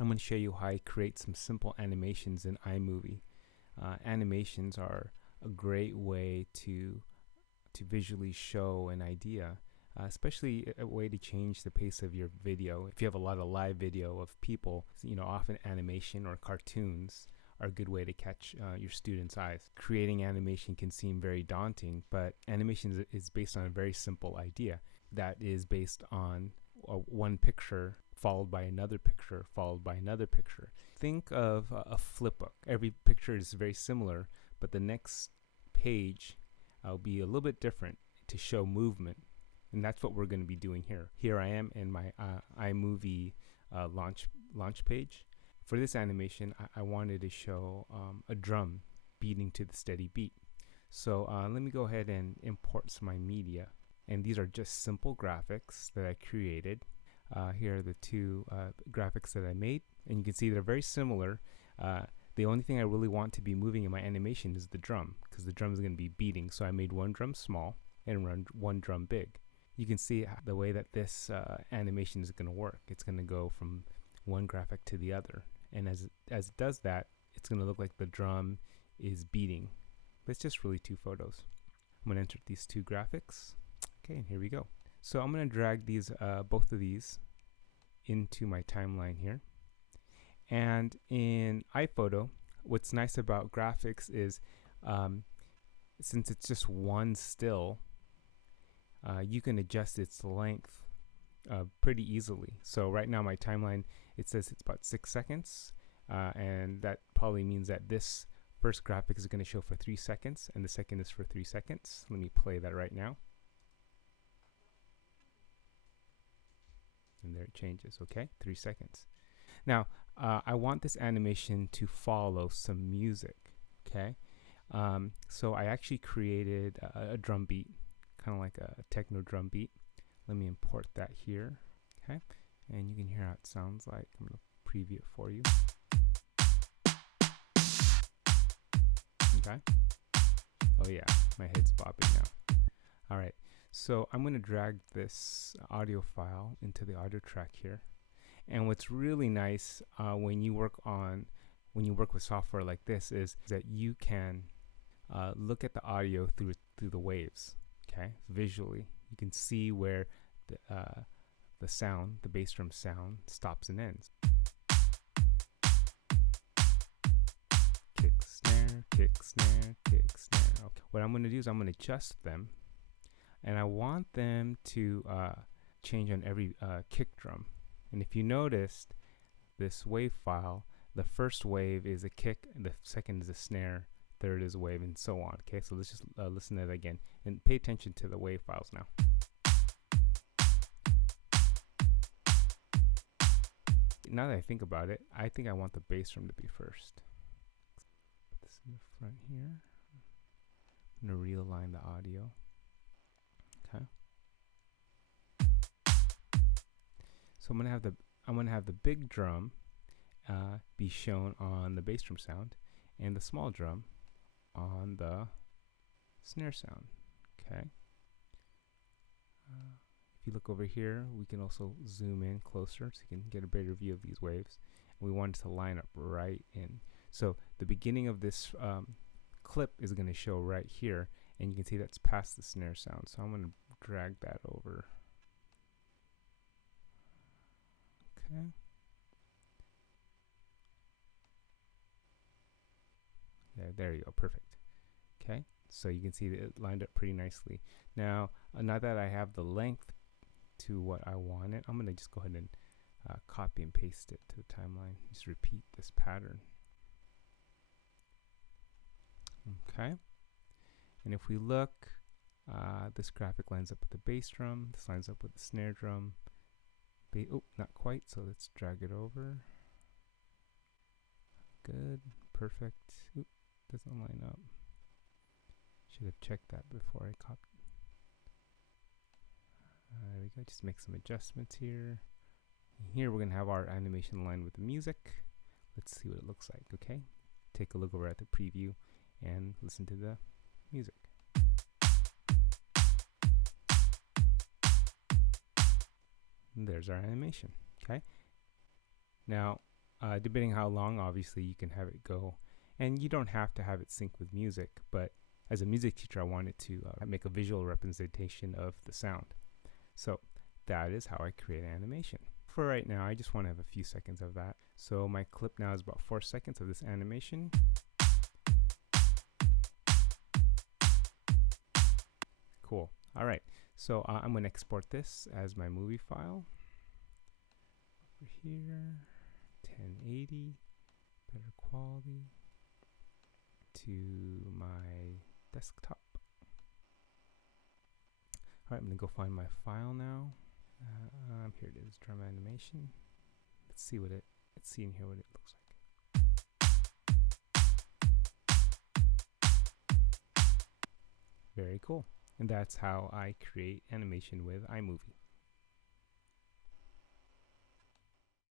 I'm going to show you how I create some simple animations in iMovie. Animations are a great way to visually show an idea, especially a way to change the pace of your video. If you have a lot of live video of people, often animation or cartoons are a good way to catch your students' eyes. Creating animation can seem very daunting, but animation is based on a very simple idea that is based on one picture followed by another picture followed by another picture. Think of a flip book. Every picture is very similar, but the next page will be a little bit different to show movement, and that's what we're going to be doing here. Here I am in my iMovie launch page. For this animation, I wanted to show a drum beating to the steady beat. So let me go ahead and import some my media, and these are just simple graphics that I created. Here are the two graphics that I made, and you can see they're very similar. The only thing I really want to be moving in my animation is the drum, because the drum is going to be beating. So I made one drum small and one drum big. You can see the way that this animation is going to work. It's going to go from one graphic to the other, and as it does that, it's going to look like the drum is beating. But it's just really two photos. I'm going to enter these two graphics. Okay, and here we go. So I'm going to drag these, both of these, into my timeline here. And in iPhoto, what's nice about graphics is since it's just one still, you can adjust its length pretty easily. So right now my timeline, it says it's about 6 seconds, and that probably means that this first graphic is going to show for 3 seconds, and the second is for 3 seconds. Let me play that right now. And there it changes, okay? 3 seconds. Now, I want this animation to follow some music, okay? So I actually created a drum beat, kind of like a techno drum beat. Let me import that here, okay? And you can hear how it sounds like. I'm going to preview it for you. Okay? Oh yeah, my head's bobbing now. All right, so I'm going to drag this audio file into the audio track here. And what's really nice when you work with software like this is that you can look at the audio through the waves. Okay, visually, you can see where the sound, the bass drum sound, stops and ends. Kick, snare, kick, snare, kick, snare. Okay. What I'm going to do is I'm going to adjust them, and I want them to change on every kick drum. And if you noticed this wave file, the first wave is a kick, the second is a snare, third is a wave, and so on. Okay, so let's just listen to that again and pay attention to the wave files now. Now that I think about it, I think I want the bass drum to be first. Put this in the front here. I'm going to realign the audio. Okay. So I'm gonna have the big drum be shown on the bass drum sound, and the small drum on the snare sound. Okay. If you look over here, we can also zoom in closer so you can get a better view of these waves. And we want it to line up right in. So the beginning of this clip is going to show right here, and you can see that's past the snare sound. So I'm going to drag that over. Okay. There you go, perfect. Okay, so you can see that it lined up pretty nicely. Now that I have the length to what I wanted, I'm going to just go ahead and copy and paste it to the timeline. Just repeat this pattern. Okay, and if we look, this graphic lines up with the bass drum, this lines up with the snare drum. Oh, not quite, so let's drag it over. Good, perfect. Oop, doesn't line up. Should have checked that before I copied. There we go, just make some adjustments here. Here we're gonna have our animation line with the music. Let's see what it looks like, okay? Take a look over at the preview and listen to the music. And there's our animation, okay? Now, Depending how long, obviously, you can have it go. And you don't have to have it sync with music, but as a music teacher, I wanted to make a visual representation of the sound. So that is how I create animation. For right now, I just want to have a few seconds of that. So my clip now is about 4 seconds of this animation. Cool. All right. So I'm going to export this as my movie file. Over here, 1080, better quality, to my desktop. All right, I'm going to go find my file now. Here it is, drama animation. Let's see what let's see in here what it looks like. Very cool. And that's how I create animation with iMovie.